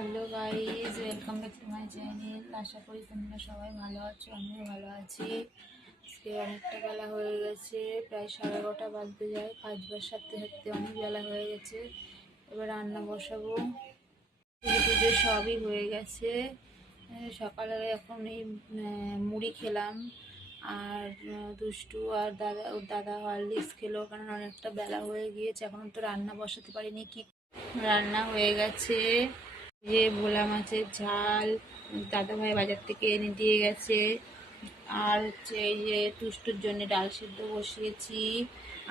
Hello guys, welcome back to my channel. আশা করি তোমরা সবাই ভালো আছো, আমিও ভালো আছি। আজকে অনেকটা বেলা হয়ে গেছে, প্রায় 11:30 বাজতে যায়। কাজবার সারতে সারতে অনেক বেলা হয়ে গেছে। এবার রান্না বসাবো। পুজো সবই হয়ে গেছে। সকালে এখন এই মুড়ি খেলাম, আর দুষ্টু আর ওর দাদা হরলিক্স খেলো, কারণ অনেকটা বেলা হয়ে গিয়েছে। এখন তো রান্না বসাতে পারিনি। কি রান্না হয়ে গেছে, যে ভোলা মাছের ঝাল দাদাভাই বাজার থেকে এনে দিয়ে গেছে, আর হচ্ছে এই যে টুস্টুর জন্য ডাল সিদ্ধ বসিয়েছি,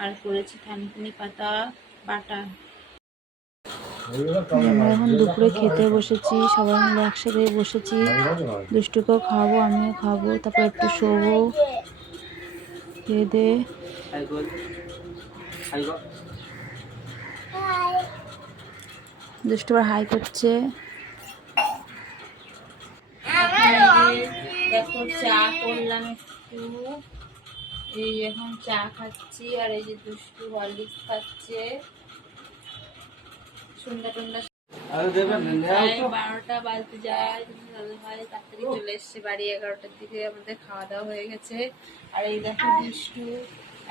আর করেছি থানকুনি পাতা বাটা। আমরা এখন দুপুরে খেতে বসেছি, সবাই মিলে একসাথে বসেছি। দুষ্টুকেও খাবো, আমিও খাবো, তারপর একটু শোবো। খেয়ে দে দুষ্টু আবার হাই করছে। দেখো চা করলাম একটু, এই এখন চা খাচ্ছি, আর এই যে দুষ্টু হরলিক্স খাচ্ছে। সন্ধ্যা টন্ধ্যা 12টা বাজতে যায়। দাদাভাই তাড়াতাড়ি চলে এসছে বাড়ি, 11টার দিকে আমাদের খাওয়া দাওয়া হয়ে গেছে। আর এই দেখো দুষ্টু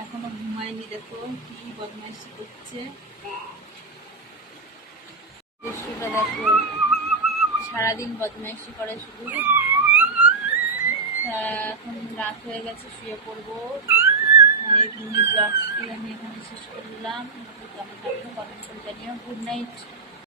এখনো ঘুমায়নি, দেখো কি বদমাইশি করছে। দুষ্টুটা দেখো সারাদিন বদমাইশি করে শুধু। এখন রাত হয়ে গেছে, শুয়ে পড়বো। এই ব্লগটি আমি এখানে শেষ করলাম। কেমন লাগলো কমেন্ট করে জানিও। Good night.